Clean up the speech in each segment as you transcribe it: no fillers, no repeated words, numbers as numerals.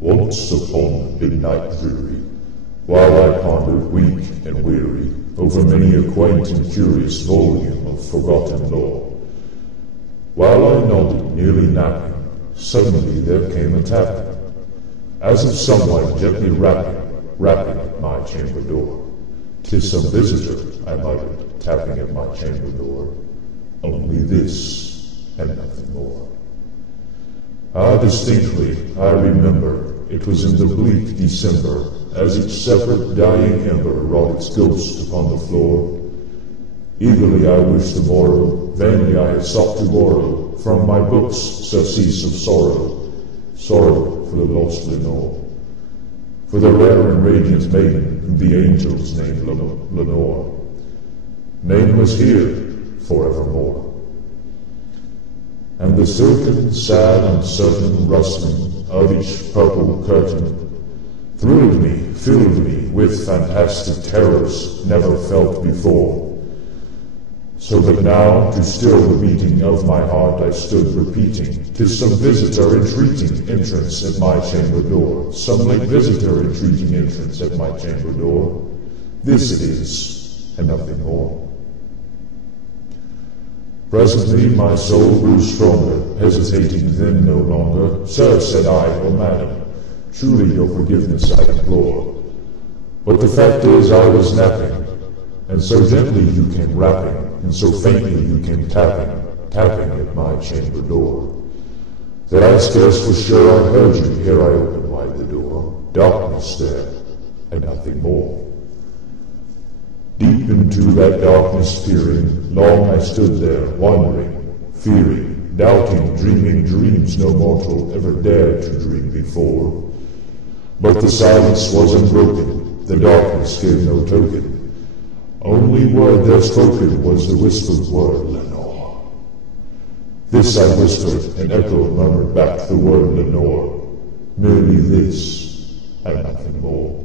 Once upon midnight dreary, while I pondered weak and weary over many a quaint and curious volume of forgotten lore, while I nodded, nearly napping, suddenly there came a tapping, as of someone gently rapping at my chamber door. "'Tis some visitor," I muttered, tapping at my chamber door. "Only this, and nothing more." Ah, distinctly, I remember, it was in the bleak December, as each separate dying ember wrought its ghost upon the floor. Eagerly I wished to borrow, vainly I had sought to borrow, from my books surcease of sorrow for the lost Lenore, for the rare and radiant maiden whom the angels named Lenore, nameless here forevermore. And the silken, sad, uncertain rustling of each purple curtain thrilled me, filled me with fantastic terrors never felt before, so that now, to still the beating of my heart, I stood repeating, "'Tis some visitor entreating entrance at my chamber door, some late visitor entreating entrance at my chamber door. This it is, and nothing more." Presently my soul grew stronger, hesitating then no longer. "Sir," said I, "or madam, truly your forgiveness I implore. But the fact is I was napping, and so gently you came rapping, and so faintly you came tapping at my chamber door, that I scarce was sure I heard you ere I opened wide the door. Darkness there, and nothing more." Deep into that darkness peering, long I stood there, wondering, fearing, doubting, dreaming dreams no mortal ever dared to dream before. But the silence was unbroken, the darkness gave no token. Only word there spoken was the whispered word, "Lenore." This I whispered, and echo murmured back the word Lenore, merely this, and nothing more.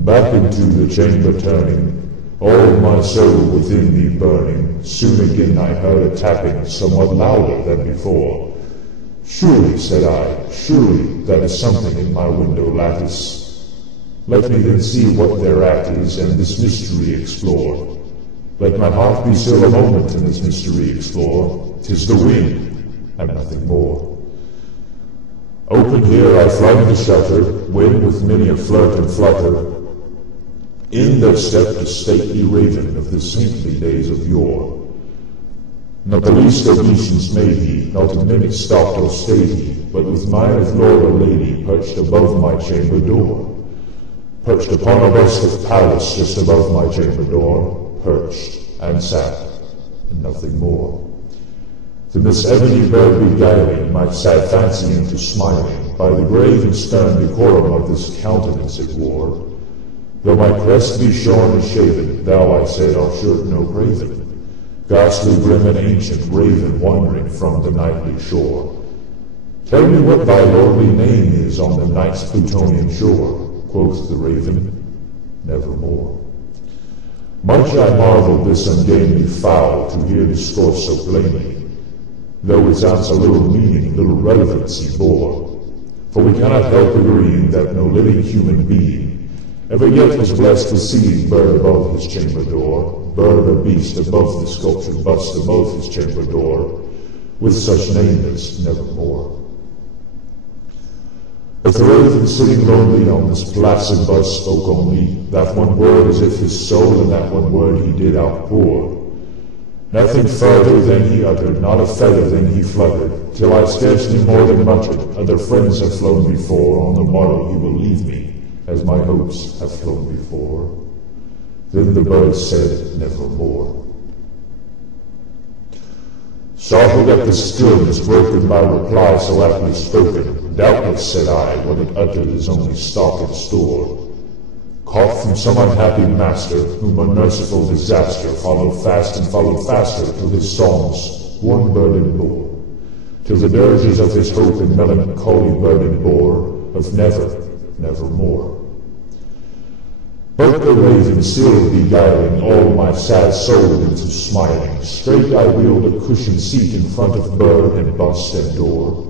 Back into the chamber turning, all my soul within me burning, soon again I heard a tapping somewhat louder than before. "Surely," said I, "surely that is something in my window lattice. Let me then see what thereat is, and this mystery explore. Let my heart be still a moment, and this mystery explore. 'Tis the wind, and nothing more." Open here I flung the shutter, when with many a flirt and flutter, in there stepped a stately raven of the saintly days of yore. Not the least obeisance made he, not a minute stopped or stayed he, but with mine of lord or lady perched above my chamber door. Perched upon a bust of Pallas just above my chamber door, perched and sat, and nothing more. Then this ebony bird beguiling my sad fancy into smiling, by the grave and stern decorum of this countenance it wore. "Though my crest be shorn and shaven, thou," I said, "art sure no craven, ghastly, grim, and ancient raven wandering from the nightly shore. Tell me what thy lordly name is on the night's Plutonian shore." Quoth the raven, "Nevermore." Much I marveled this ungainly fowl to hear discourse so plainly, though its answer little meaning, little relevancy bore. For we cannot help agreeing that no living human being ever yet was blessed with seeing bird above his chamber door, bird or beast above the sculptured bust above his chamber door, with such name as Nevermore. But the raven sitting lonely on this placid bust spoke only that one word as if his soul in that one word he did outpour. Nothing further than he uttered, not a feather than he fluttered, till I scarcely more than muttered, "Other friends have flown before, on the morrow he will leave me, as my hopes have flown before." Then the bird said, "Nevermore." Startled at the stillness broken by reply so aptly spoken, "Doubtless," said I, "what it uttered is only stock and store, caught from some unhappy master, whom unmerciful disaster followed fast and followed faster, till his songs one burden bore, till the dirges of his hope and melancholy burden bore, of never, nevermore." But the raven still beguiling all my sad soul into smiling, straight I wheeled a cushioned seat in front of bird and bust and door,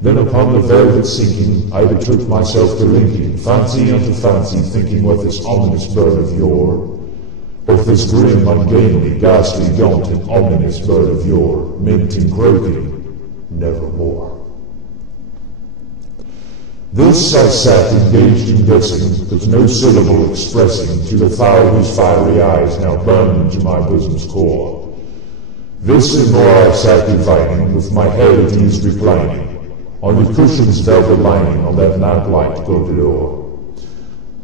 Then upon the velvet sinking, I betook myself to linking, fancy unto fancy, thinking what this ominous bird of yore, what this grim, ungainly, ghastly, gaunt, and ominous bird of yore, meant in croaking, nevermore. This I sat engaged in guessing, but no syllable expressing, to the fire whose fiery eyes now burned into my bosom's core. This and more I sat divining, with my head at ease reclining, on the cushion's velvet lining, on that lamplight gloated o'er.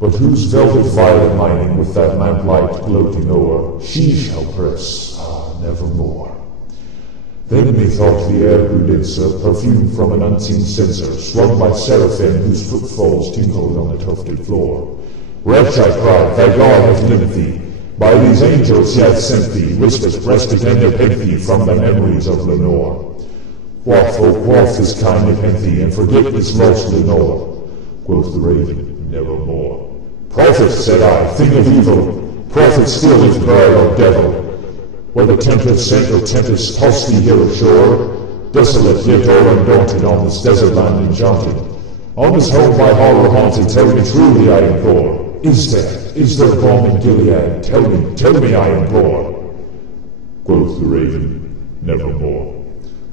But whose velvet violet lining, with that lamplight gloating o'er, she shall press, nevermore. Then methought the air grew denser, perfumed from an unseen censer, swung by seraphim whose footfalls tinkled on the tufted floor. Wretch, I cried, thy God hath lent thee, by these angels he hath sent thee, whispers breasted tender Penthe from the memories of Lenore. Quaff, oh quaff this kind Nepenthe, and forget this lost Lenore. Quoth the raven, nevermore. Prophet, said I, thing of evil, prophet still if bird or devil, whether tempest sent or tempest tossed thee here ashore, desolate yet all undaunted on this desert land enchanted, on this home by horror haunted, tell me truly I implore, is there balm in Gilead? Tell me I implore. Quoth the raven, nevermore.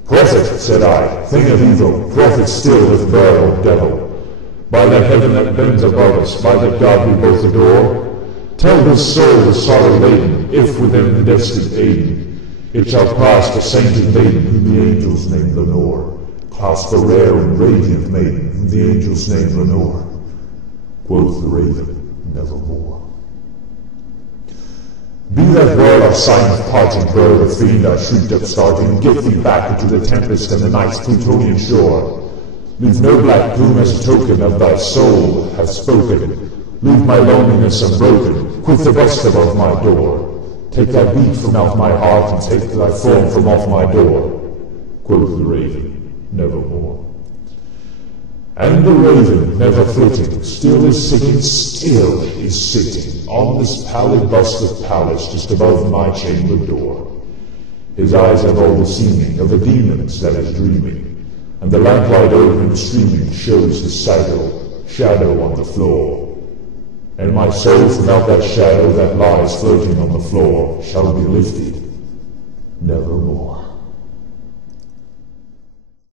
Prophet, said I, thing of evil, prophet still if bird or devil, by that heaven that bends above us, by that God we both adore, tell this soul with sorrow laden, if within the destined Aden, it shall clasp a sainted maiden whom the angels name Lenore, clasp a rare and radiant maiden whom the angels name Lenore. Quoth the raven, nevermore. Be that word our sign of parting, bird or fiend, I shrieked upstarting, get thee back into the tempest and the night's Plutonian shore. Leave no black plume as a token of thy soul hath spoken. Leave my loneliness unbroken, quit the rest above my door. Take thy beat from out my heart, and take thy form from off my door. Quoth the raven, nevermore. And the raven, never flitting, still is sitting, on this pallid bust of Pallas, just above my chamber door. His eyes have all the seeming of a demon's that is dreaming, and the lamplight over him streaming shows his shadow on the floor. And my soul from out that shadow that lies floating on the floor shall be lifted nevermore.